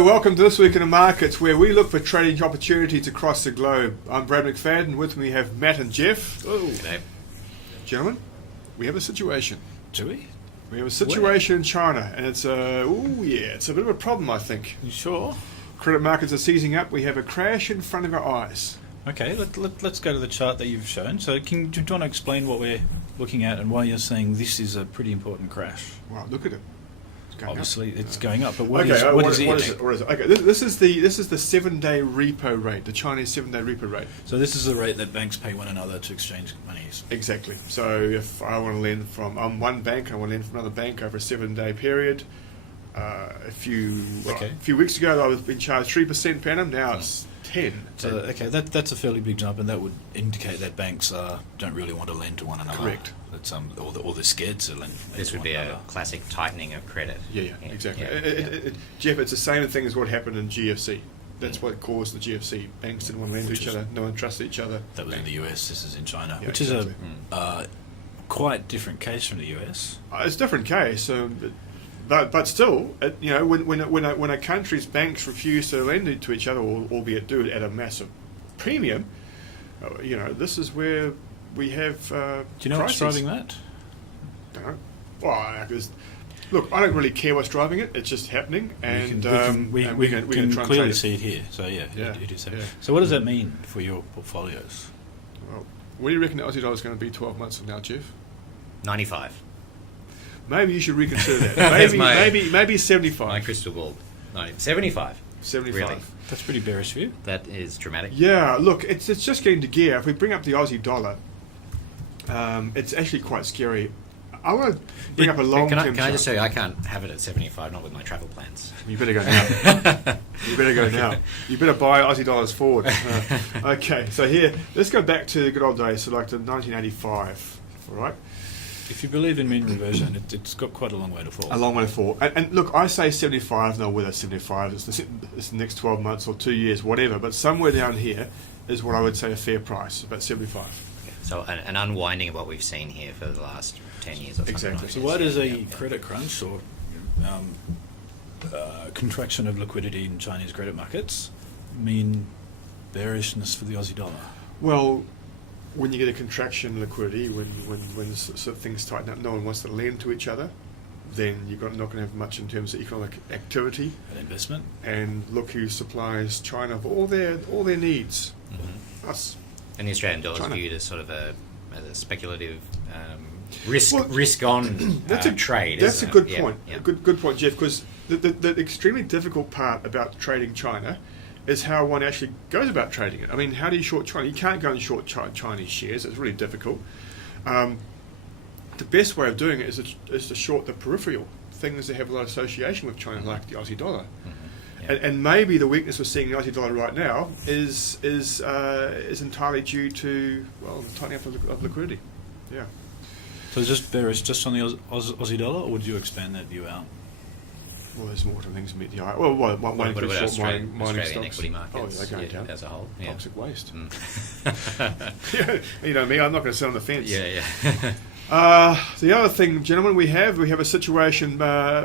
Hello, welcome to This Week in the Markets, where we look for trading opportunities across the globe. I'm Brad McFadden. With me we have Matt and Jeff. Oh, g'day. Gentlemen, we have a situation. Do we? We have a situation in China, and it's it's a bit of a problem, I think. You sure? Credit markets are seizing up. We have a crash in front of our eyes. Okay, let's go to the chart that you've shown. So do you want to explain what we're looking at and why you're saying this is a pretty important crash? Wow, look at it. Obviously, it's going up, but what is it? it? Okay, this is the 7-day repo rate, the Chinese 7-day repo rate. So this is the rate that banks pay one another to exchange monies. Exactly. So if I want to lend from one bank, I want to lend from another bank over a 7-day period. A few weeks ago, I was being charged 3% per annum. Now it's 10. So that's a fairly big jump, and that would indicate that banks don't really want to lend to one another. Correct. That's or they're scared to lend. This would be a classic tightening of credit. Yeah, exactly. Yeah. Jeff, it's the same thing as what happened in GFC. That's what caused the GFC. Banks didn't want to lend to each other. No one trusted each other. That was in the US. This is in China, which is a quite different case from the US. It's a different case. But still, when a country's banks refuse to lend to each other, albeit do it at a massive premium, this is where we have. Do you know what's driving that? Don't know. Look, I don't really care what's driving it. It's just happening, and we can try clearly and see it here. So it is. Yeah. So what does that mean for your portfolios? Well, what do you reckon the Aussie dollar is going to be 12 months from now, Jeff? 95. Maybe you should reconsider that. Maybe 75. My crystal ball. 75. 75. Really? That's pretty bearish view. That is dramatic. Yeah, look, it's just getting to gear. If we bring up the Aussie dollar, it's actually quite scary. I want to bring up a long-term chart. Can I just say I can't have it at 75, not with my travel plans. You better go now. You better buy Aussie dollars forward. Okay, so here, let's go back to the good old days, so like to 1985, all right? If you believe in mean reversion, it's got quite a long way to fall. A long way to fall. And look, I say 75, no, whether 75, it's the next 12 months or 2 years, whatever, but somewhere down here is what I would say a fair price, about 75. Okay. So an unwinding of what we've seen here for the last 10 years or something. Exactly. Like so why does a credit crunch or contraction of liquidity in Chinese credit markets mean bearishness for the Aussie dollar? Well, when you get a contraction in liquidity, when sort of things tighten up, no one wants to lend to each other, then you're not going to have much in terms of economic activity and investment. And look who supplies China for all their needs. Mm-hmm. Us. And the Australian dollar is viewed as sort of a speculative risk on trade. That's a good point. Yeah. Good point, Jeff. Because the extremely difficult part about trading China is how one actually goes about trading it. I mean, how do you short China? You can't go and short Chinese shares. It's really difficult. The best way of doing it is to short the peripheral things that have a lot of association with China, like the Aussie dollar. Mm-hmm. Yeah. And maybe the weakness we're seeing in the Aussie dollar right now is entirely due to the tightening up of liquidity. Yeah. So just bearish just on the Aussie dollar, or would you expand that view out? Well, there's more to things meet the eye. Well, one what about Australian Australian equity markets? Oh, they're going down as a whole. Yeah. Toxic waste. Mm. You know me, I'm not going to sit on the fence. Yeah. The other thing, gentlemen, we have a situation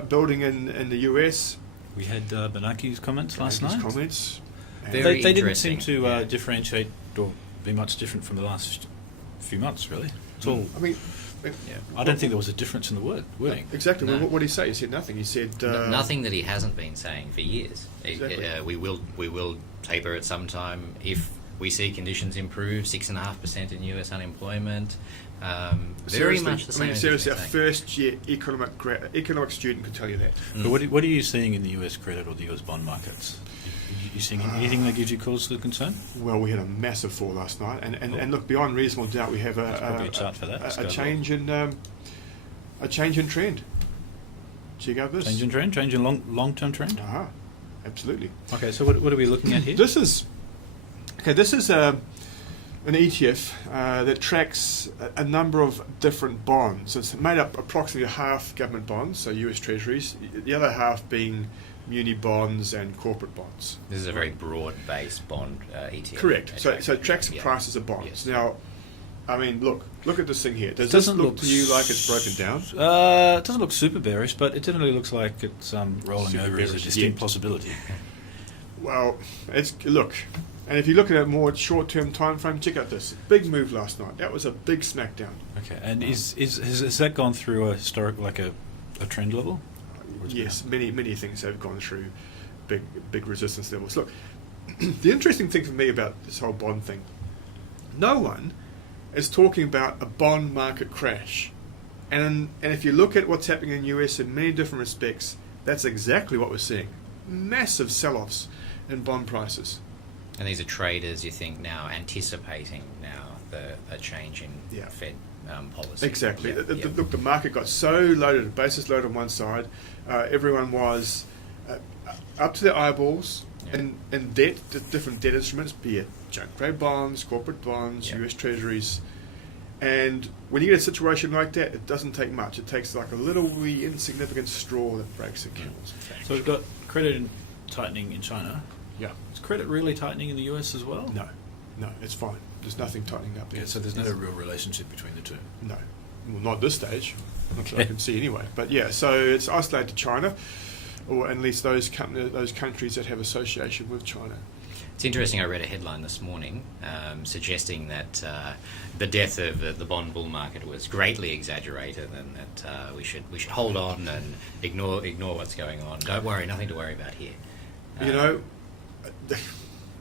building in the US. We had Benaki's comments last night. Comments. They didn't seem to differentiate or be much different from the last few months, really. It's all. I mean. I don't think there was a difference in the wording. Exactly. No. What did he say? He said nothing. He said nothing that he hasn't been saying for years. Exactly. We will taper at some time if we see conditions improve. 6.5% in US unemployment. Very much the same. I mean, seriously, a first-year economic student could tell you that. But what are you seeing in the US credit or the US bond markets? You seeing anything that gives you cause for concern? Well, we had a massive fall last night, and look, beyond reasonable doubt, we have a chart for that. A change in trend. Check out this. Change in long-term trend. Absolutely. Okay, so what are we looking at here? This is an ETF that tracks a number of different bonds. It's made up approximately half government bonds, so US Treasuries, the other half being muni bonds and corporate bonds. This is a very broad-based bond ETF. Correct. So it tracks the prices of bonds. Yes. Now, I mean, look at this thing here. Does It this doesn't look look to you like it's broken down? It doesn't look super bearish, but it definitely looks like it's rolling Super over as a bearish, distinct yeah. possibility. Well, and if you look at a more short-term time frame, check out this big move last night. That was a big smackdown. Okay, and has that gone through a historic, like a trend level? Yes, many things have gone through big resistance levels. Look, the interesting thing for me about this whole bond thing, no one is talking about a bond market crash, and if you look at what's happening in the US in many different respects, that's exactly what we're seeing. Massive sell-offs in bond prices. And these are traders, you think, now anticipating a change in Yeah. Fed policy. Exactly. Yeah, yeah. Look, the market got so loaded, basis load on one side. Everyone was up to their eyeballs Yeah. in debt, different debt instruments, be it junk grade bonds, corporate bonds, Yeah. US Treasuries. And when you get a situation like that, it doesn't take much. It takes like a little wee insignificant straw that breaks the camel's back. So we've got credit tightening in China. Yeah. Is credit really tightening in the US as well? No, it's fine. There's nothing tightening up there. Yeah, so there's no real relationship between the two. No. Well, not at this stage. Not that I can see anyway. But yeah, so it's isolated to China, or at least those countries that have association with China. It's interesting. I read a headline this morning suggesting that the death of the bond bull market was greatly exaggerated, and that we should hold on and ignore what's going on. Don't worry, nothing to worry about here. You know,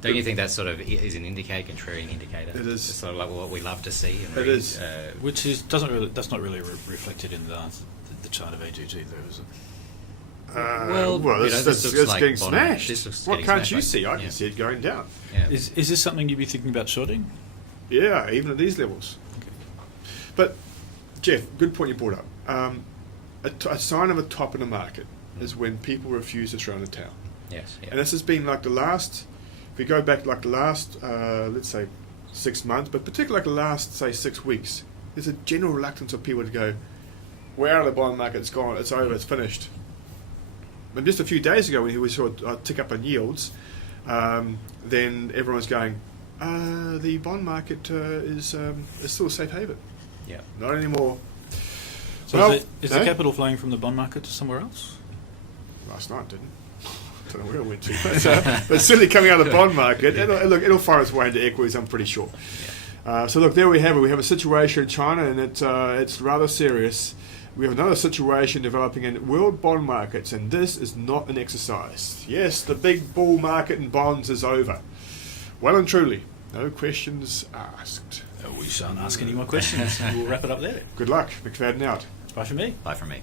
Don't you think that sort of is an contrarian indicator? It is. It's sort of like what we love to see. And It is. Which is that's not really reflected in the chart of AGG though, is it? Well, it's this looks like getting bond- smashed. this looks What getting can't smashed, you like- see? I yeah. can see it going down. Yeah. Is this something you'd be thinking about shorting? Yeah, even at these levels. But, Jeff, good point you brought up. A sign of a top in the market is when people refuse to throw in the towel. Yes. Yeah. And this has been like the last, if we go back like the last, let's say, 6 months, but particularly like the last, say, 6 weeks, there's a general reluctance of people to go, we're out of the bond market, it's gone, it's over, it's finished. And just a few days ago, when we saw a tick up in yields, then everyone's going, the bond market is still a safe haven. Yeah. Not anymore. So Well, is no? the capital flowing from the bond market to somewhere else? Last night didn't. Don't know where it went to, but certainly coming out of the bond market, it'll find its way into equities, I'm pretty sure. So look, there we have it. We have a situation in China, and it's rather serious. We have another situation developing in world bond markets, and this is not an exercise. Yes, the big bull market in bonds is over. Well and truly, no questions asked. We shan't ask any more questions. We'll wrap it up there. Good luck, McFadden out. Bye for me. Bye from me.